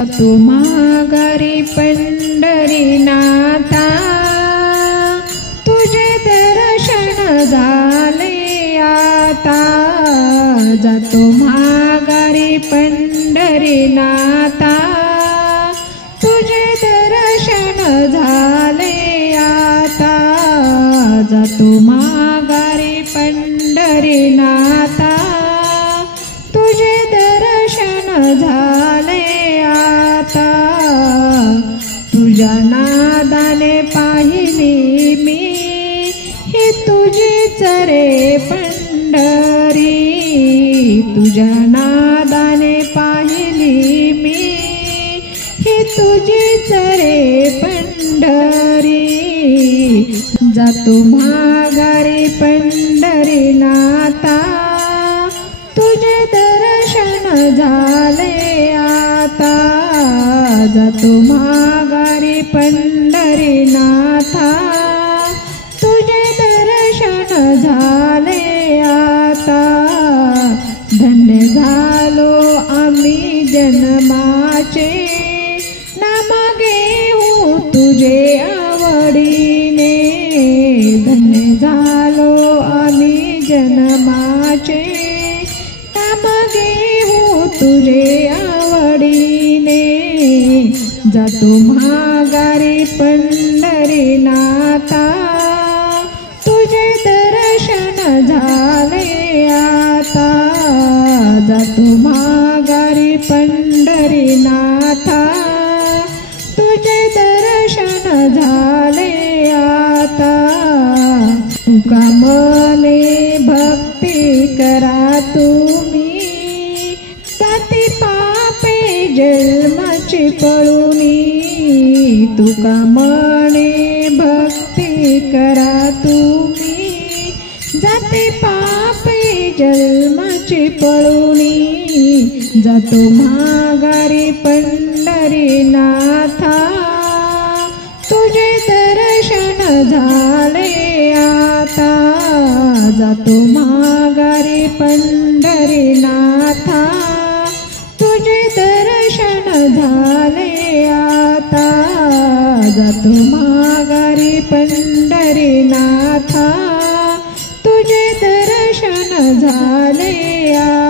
जातो माघारी पंढरीनाथा, तुझे दर्शन झाले आता। जातो माघारी पंढरीनाथा, तुझे दर्शन झाले आता। जातो माघारी पंढरीनाथा, तुझे दर्शन झाले आता। तुझ्या नादाने पाहिली मी ही तुझीच रे पंढरी। तुझ्या नादाने पाहिली मी ही तुझीच रे पंढरी। जातो माघारी पंढरीनाथा, तुझे दर्शन झाले आता। जातो माघारी पंढरीनाथा, तुझे दर्शन झाले आता। धन्य झालो आम्ही जन्माचे, नाम घेऊ तुझे आवडीने। धन्य झालो आम्ही जन्माचे, नाम घेऊ तुझे आवडीने। जातो माघारी पंढरीनाथा, तुझे दर्शन झाले आता। जातो माघारी पंढरीनाथा, तुझे दर्शन झाले आता। तुका मने भक्ती करा तुम्ही, जाती पापे जन्माची पळुनी। तुका मने भक्ती करा तुम्ही, जाती पापे जन्माची पळुनी। जातो माघारी पंढरीनाथा, तुझे दर्शन झाले आता। जातो माघारी पंढरीनाथा, तुझे दर्शन झाले आता। जातो माघारी पंढरीनाथा, तुझे दर्शन झाले आता।